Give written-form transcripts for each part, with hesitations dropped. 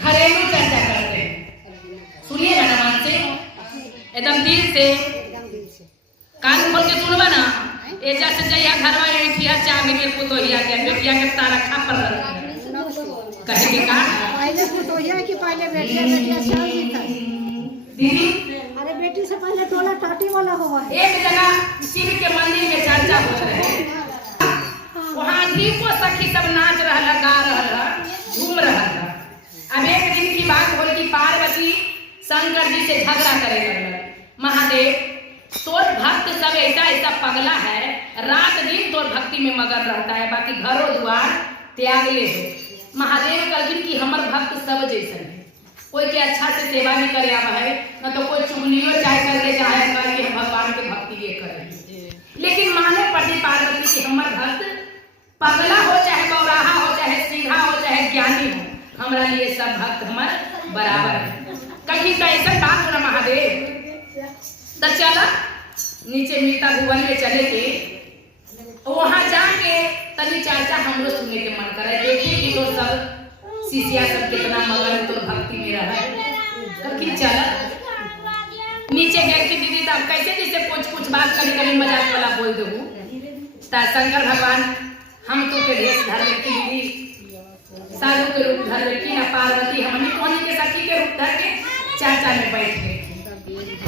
घरेलू चर्चा करते हैं। सुनिए मैडम से एकदम दिल से कान खोल के सुनबा ना। एजा से जइया घरवा एठिया चा मिले पुतोहिया के बेटिया के तारा खा पर कहे के का पहले पुतोहिया की पहले बेटिया बेटिया सब जीता दीदी। अरे बेटी से पहले टोला टाटी वाला हुआ है। एक जगह शिव के मंदिर में चर्चा हो रहे हैं। वहाँ दीपो सखी सब नाच रहा गा रहा घूम रहा था। अब एक दिन की बात हो कि पार्वती शंकर जी से झगड़ा करे लगल। महादेव तोर भक्त सब ऐसा ऐसा पगला है, रात दिन तोर भक्ति में मगन रहता है, बाकी घरों द्वार त्याग ले हो। महादेव कहलखिन कि हमर भक्त सब जैसे है, कोई के अच्छा से सेवा भी करे आवा है, न तो कोई चुगलियो चाहे कर ले चाहे कि हम भगवान के भक्ति ये करें। लेकिन माने पति पार्वती की हमर भक्त पगला हो चाहे बौराहा हो चाहे सीधा हो चाहे ज्ञानी हो, हमारा लिए सब भक्त हमार बराबर है। कहीं तो ऐसा बात हो ना महादेव। तो चला नीचे मीता भुवन में चले थे, वहां जाके तनी चर्चा हमरो सुनने के मन करे। देखिए कि तो सब शिष्या सब कितना मगन तो भक्ति में रहा है। कि चला नीचे गए कि दीदी तब कैसे जैसे कुछ बात कभी मजाक वाला बोल दो। शंकर भगवान हम तो के भेष धर की दीदी साधु के रूप धर की ना पार्वती हमने कौन के सखी के रूप धर के चर्चा में बैठ गए।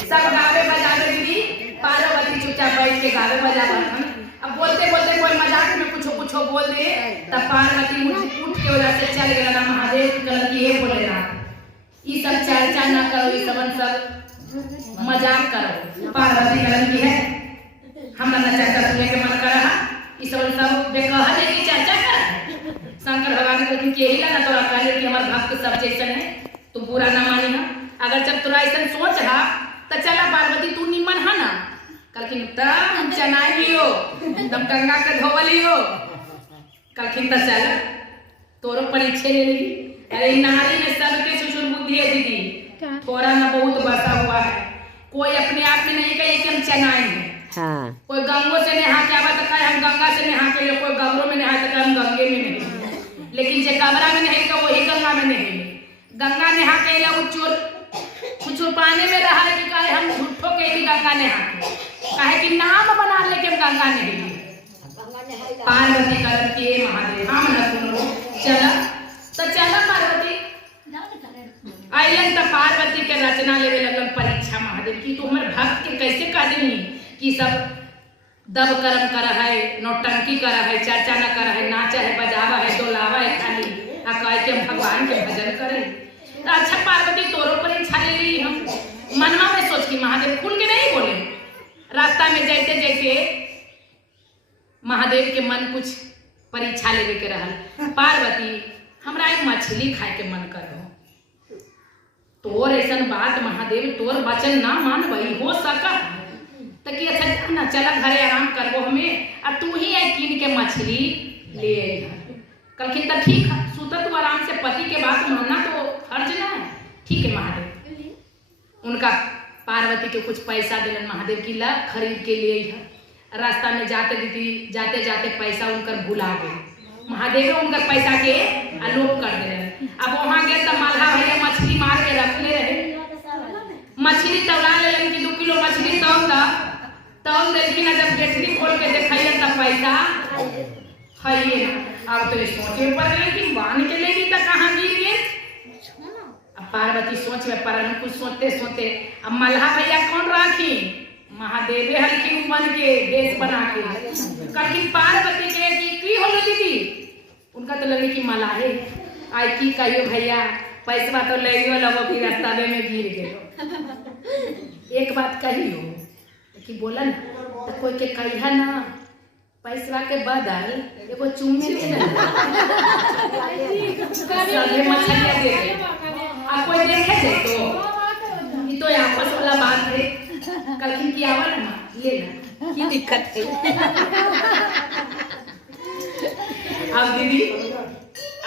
सब गावे बजावे दीदी, पार्वती चुपचाप बैठ के गावे बजावा। अब बोलते बोलते कोई मजाक में कुछ बोल दे तब पार्वती उठ के वजह से चल गया ना। महादेव कल की ये बोले ना ये सब चर्चा ना करो, ये सब मजाक करो। पार्वती कल की है हम ना चर्चा सुनने के मन कर रहा, ये सब बेकहा की चर्चा कर। शंकर भगवान को के ही ना तोरा कहले कि हमार भक्त सब जैसन है, तू बुरा ना मानी ना। अगर जब तोरा ऐसा सोच रहा तो चला पार्वती तू निमन है ना। कलखिन तब चनाई लियो तब गंगा के धोवलियो। कलखिन तो चल तोरो परीक्षा ले ली। अरे नारी में सबके सुसुर बुद्धि है दीदी, थोड़ा ना बहुत बसा हुआ है। कोई अपने आप में नहीं कहे कि हम चनाई है। हाँ। कोई गंगों से नहा के आवा तो कहे हम गंगा से नहा के, कोई गबरों में नहा तो कहे हम गंगे में नहीं। लेकिन जो गबरा में नहीं तो वही गंगा में नहीं। गंगा नहा के ला कुछ पाने में रहा है कि कहे हम झूठो के ही गंगा नहा के, कहे कि नाम बना लेके हम गंगा नहीं। पार्वती करती है महादेव हम न सुनो चला तो चला पार्वती आइलन तो पार्वती के रचना लेवे लगन परीक्षा महादेव की। तो हमारे भक्त के कैसे कह देनी कि सब दब कर्म कर है, नौटंकी कर है, चर्चा न कर है, नाचा है, बजावा है, डोलावा है, खाली कह के हम भगवान के भजन करें। तो अच्छा पार्वती तोरो परीक्षा ले ली। हम मनवा में सोच की महादेव खुल के नहीं बोले। रास्ता में जैसे जैसे महादेव के मन कुछ परीक्षा लेवे के रहल। पार्वती हमरा एक मछली खाए के मन करो। तोर ऐसा बात महादेव तोर वचन ना मानबई हो सका तो कि अच्छा ना चला घरे आराम करबो हमें आ तू ही आई कीन के मछली ले आई। कलखिन तो ठीक है सुतत तू आराम से, पति के बात मानना तो फर्ज ना है। ठीक है महादेव उनका पार्वती के कुछ पैसा दिलन महादेव की ला खरीद के लिए है। रास्ता में जाते दीदी जाते जाते पैसा उनकर भुला गए। महादेव उनकर पैसा के आलोप कर दिलन। अब वहां गए तो मालहा भैया मछली मार के रखले रहे। मछली तौला लेलन कि 2 किलो मछली तौल देखी ना। जब गेटरी खोल के देखिए तब पैसा है ना। अब तो सोचे पर गए कि बांध के लेगी तो कहाँ गिर गए। अब पार्वती सोच में पर कुछ सोचते सोचते अब मल्हा भैया कौन राखी महादेवे हल्की बन के देश बना के कभी पार्वती के की होलो दीदी उनका तो लगे कि मलाहे आई की कहियो भैया पैसा तो ले लगो फिर रास्ता में गिर गए। एक बात कहियो कि बोला ना तो कोई के कहिया ना पैसा के बदल एगो चुम्मी दे सबे मछलियां दे दे। आ कोई देखे दे तो ये तो आपस वाला बात है। कल की आवा ना ले ना की दिक्कत है। अब दीदी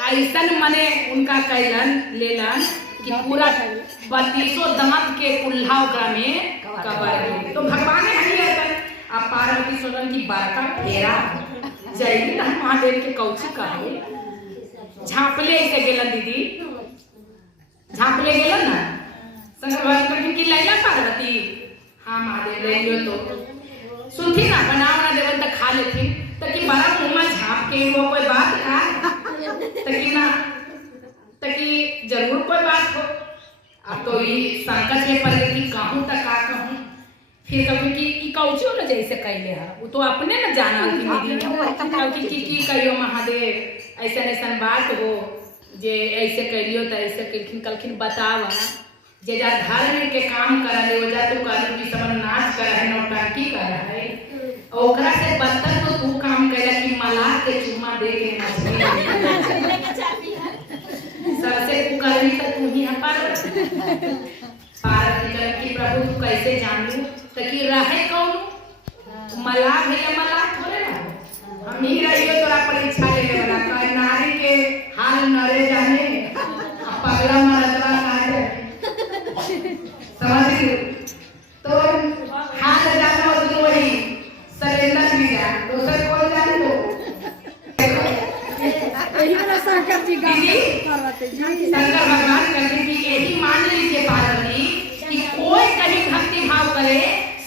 ऐसा मने उनका कैलन लेलन कि पूरा 32 दांत के कुल्हा ओकरा में कवर। तो भगवान ने हनी रहता अब पार्वती सोलन की बड़का फेरा जैन महादेव के कौची कहे झांपले ऐसे गेलन दीदी। झाँप ले गेलो ना शंकर भगवान कभी की लैला पार्वती हाँ महादेव ले लियो तो सुनती ना बनाओ ना देवन तक खा लेती तकी बड़ा मुंह में झाँप के वो कोई बात खा तकी ना तकी जरूर कोई बात हो। अब तो ये संकट में पड़ गई कहूँ तक का कहूँ फिर कभी की कौचो न जैसे कैले है वो तो अपने न जाना थी की कहियो महादेव ऐसा ऐसा बात हो जे ऐसे कैलियो तो ऐसे कलखिन कलखिन बतावा जे जा धर्म के काम करा ले जा तू कर भी सब नाच कर है नौटंकी कर है ओकरा से बदतर तो तू काम कैला कि मलाह के चुम्मा दे के सबसे कुकर्मी तो तू ही है पार्वती की प्रभु तू कैसे जान लू तकी रहे कौन मलाह भैया मलाह थोड़े ना हम ही रहियो तोरा परीक्षा लेने वाला कह नारी के हाल नरे जाने पगला मरदवा काहे समझ तो हाल जाना हो तो वही सरेंद्र भी जा दूसर कोई जाने दो यही वाला शंकर जी पार्वती जी शंकर भगवान कहते कि यही मान लीजिए पार्वती कि कोई कहीं भक्ति भाव करे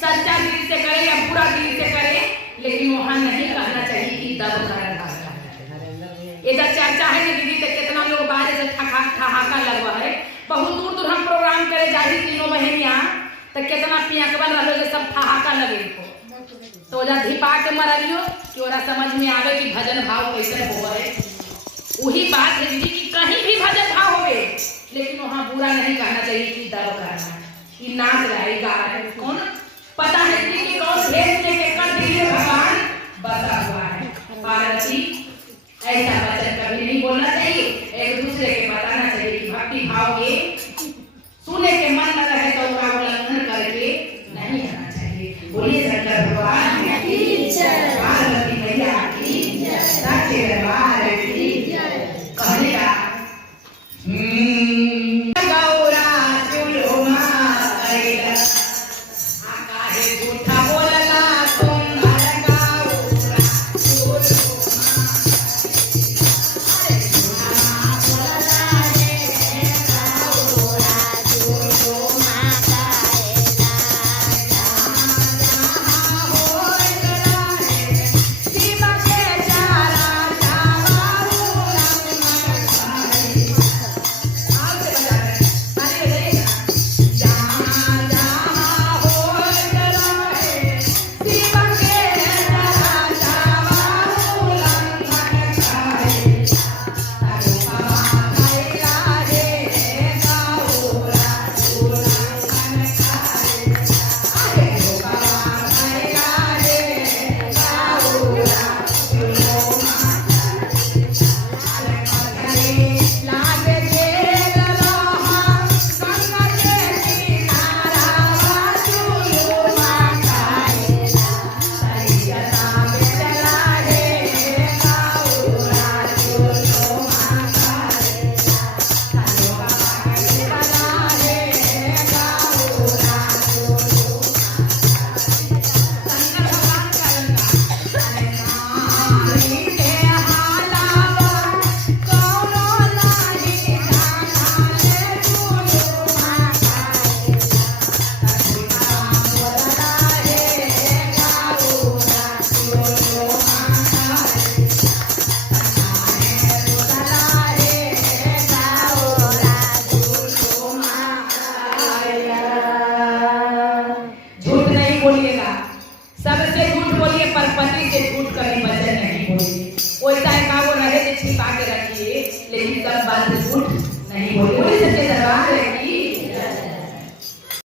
सच्चा दिल से करे या पूरा दिल से करे लेकिन वहां नहीं कहना चाहिए कि दब कर ये जब चर्चा है ना दीदी तो कितना लोग बाहर से ठहाका लगवा है बहुत दूर दूर हम प्रोग्राम करे जाही तीनों बहनिया तो कितना पियकबन रहो जे सब ठहाका लगे तो जा धिपा के मरलियो कि ओरा समझ में आवे कि भजन भाव कैसे होवे वही बात है दीदी कि कहीं भी भजन भाव होवे लेकिन वहां बुरा नहीं कहना चाहिए कि दब करना कि नाच रहा है गा रहा है कौन पता है कि कौन भेज में के कर दिए भगवान बता हुआ है पार्वती ऐसा वचन कभी नहीं बोलना चाहिए एक दूसरे के बताना चाहिए कि भक्ति भाव के सुने के मन में रहे तो उसका उल्लंघन करके नहीं आना चाहिए। बोलिए शंकर भगवान की जय पार्वती मैया की जय सच्चे दरबार की जय कहेगा गौरा चुलो माईला आकाहे झूठा बोलला तुम गौरा चुलो सबसे झूठ बोलिए पर पति से झूठ कभी वचन नहीं बोलिए। कोई चाहे का